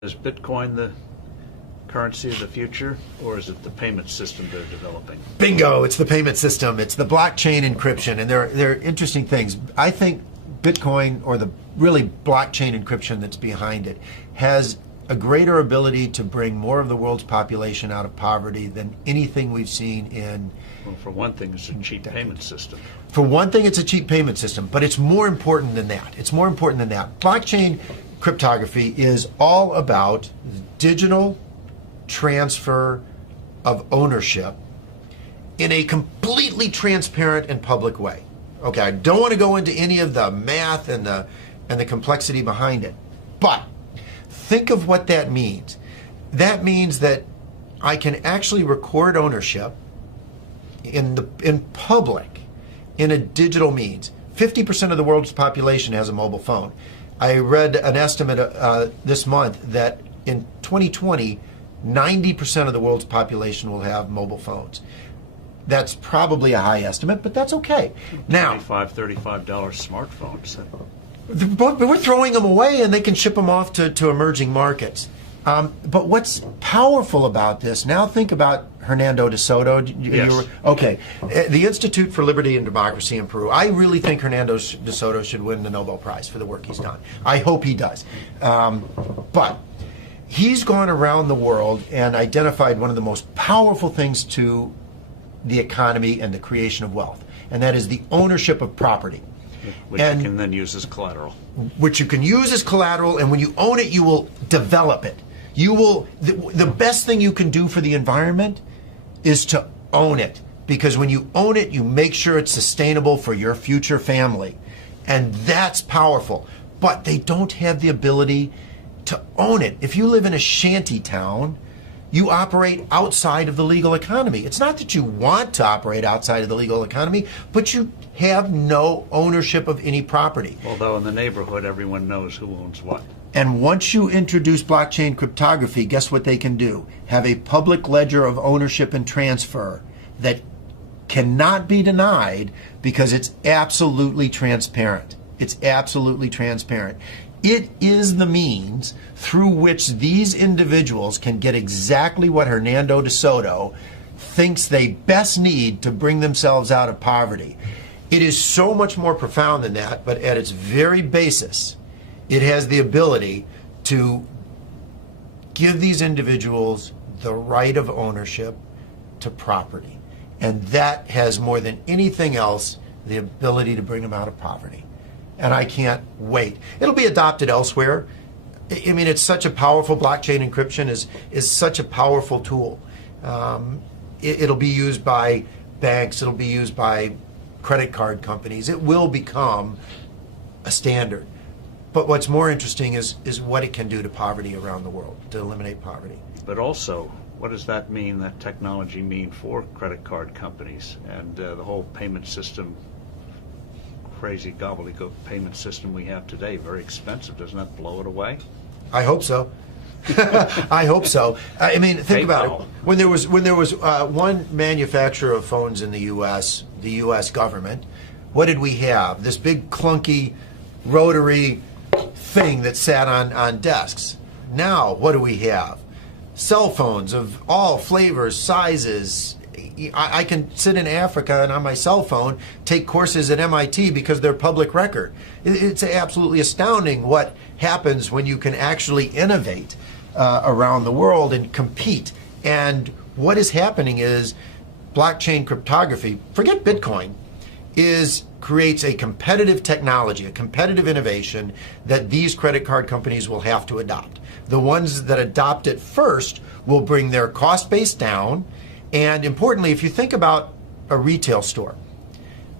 Is Bitcoin the currency of the future, or is it the payment system they're developing? Bingo! It's the payment system. It's the blockchain encryption, and they're interesting things. I think Bitcoin, or the really blockchain encryption that's behind it, has a greater ability to bring more of the world's population out of poverty than anything we've seen in. Well, for one thing, it's a cheap payment system. For one thing, it's a cheap payment system, but it's more important than that. It's more important than that. Blockchain cryptography is all about digital transfer of ownership in a completely transparent and public way. Okay, I don't want to go into any of the math and the complexity behind it, but think of what that means. That means that I can actually record ownership in public in a digital means. 50% of the world's population has a mobile phone. I read an estimate this month that in 2020, 90% of the world's population will have mobile phones. That's probably a high estimate, but that's okay. Now, $35 smartphones. But we're throwing them away, and they can ship them off to emerging markets. But what's powerful about this, now think about Hernando de Soto. Yes. Okay. The Institute for Liberty and Democracy in Peru. I really think Hernando de Soto should win the Nobel Prize for the work he's done. I hope he does. But he's gone around the world and identified one of the most powerful things to the economy and the creation of wealth, and that is the ownership of property. Which you can then use as collateral. Which you can use as collateral, and when you own it, you will develop it. You will. The best thing you can do for the environment is to own it, because when you own it, you make sure it's sustainable for your future family, and that's powerful. But they don't have the ability to own it. If you live in a shanty town, you operate outside of the legal economy. It's not that you want to operate outside of the legal economy, but you have no ownership of any property. Although in the neighborhood, everyone knows who owns what. And once you introduce blockchain cryptography, guess what they can do? Have a public ledger of ownership and transfer that cannot be denied, because it's absolutely transparent. It's absolutely transparent. It is the means through which these individuals can get exactly what Hernando de Soto thinks they best need to bring themselves out of poverty. It is so much more profound than that, but at its very basis, it has the ability to give these individuals the right of ownership to property. And that has, more than anything else, the ability to bring them out of poverty. And I can't wait. It'll be adopted elsewhere. I mean, it's such a powerful, blockchain encryption is such a powerful tool. It'll be used by banks. It'll be used by credit card companies. It will become a standard. But what's more interesting is what it can do to poverty around the world, to eliminate poverty. But also, what does that mean, that technology mean for credit card companies and the whole payment system, crazy gobbledygook payment system we have today? Very expensive. Doesn't that blow it away? I hope so. I hope so. I mean, think about it. When there was one manufacturer of phones in the U.S. government, what did we have? This big clunky rotary thing that sat on desks. Now, what do we have? Cell phones of all flavors, sizes. I can sit in Africa and on my cell phone take courses at MIT because they're public record. It's absolutely astounding what happens when you can actually innovate around the world and compete. And what is happening is blockchain cryptography, forget Bitcoin, creates a competitive technology, a competitive innovation that these credit card companies will have to adopt. The ones that adopt it first will bring their cost base down. And importantly, if you think about a retail store,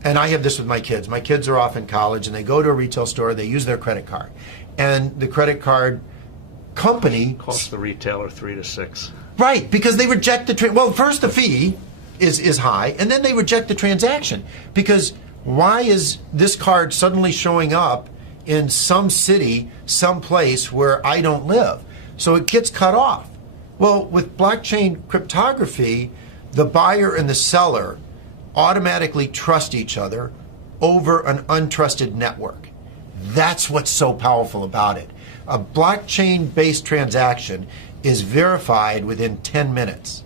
and I have this with my kids. My kids are off in college and they go to a retail store, they use their credit card. And the credit card company costs the retailer $3 to $6. Right, because they reject well, first the fee is high, and then they reject the transaction. Because why is this card suddenly showing up in some city, some place where I don't live? So it gets cut off. Well, with blockchain cryptography, the buyer and the seller automatically trust each other over an untrusted network. That's what's so powerful about it. A blockchain-based transaction is verified within 10 minutes.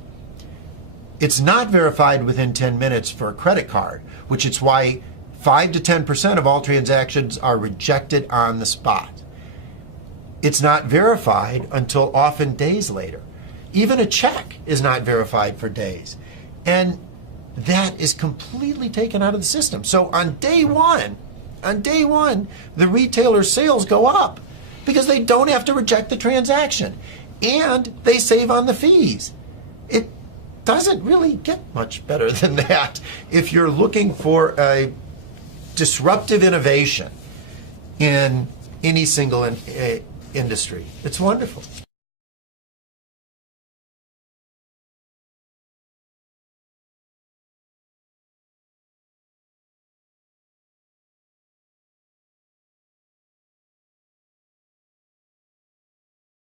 It's not verified within 10 minutes for a credit card, which is why 5 to 10% of all transactions are rejected on the spot. It's not verified until often days later. Even a check is not verified for days. And that is completely taken out of the system. So on day one, the retailer's sales go up because they don't have to reject the transaction and they save on the fees. It doesn't really get much better than that if you're looking for a disruptive innovation in any single industry. It's wonderful.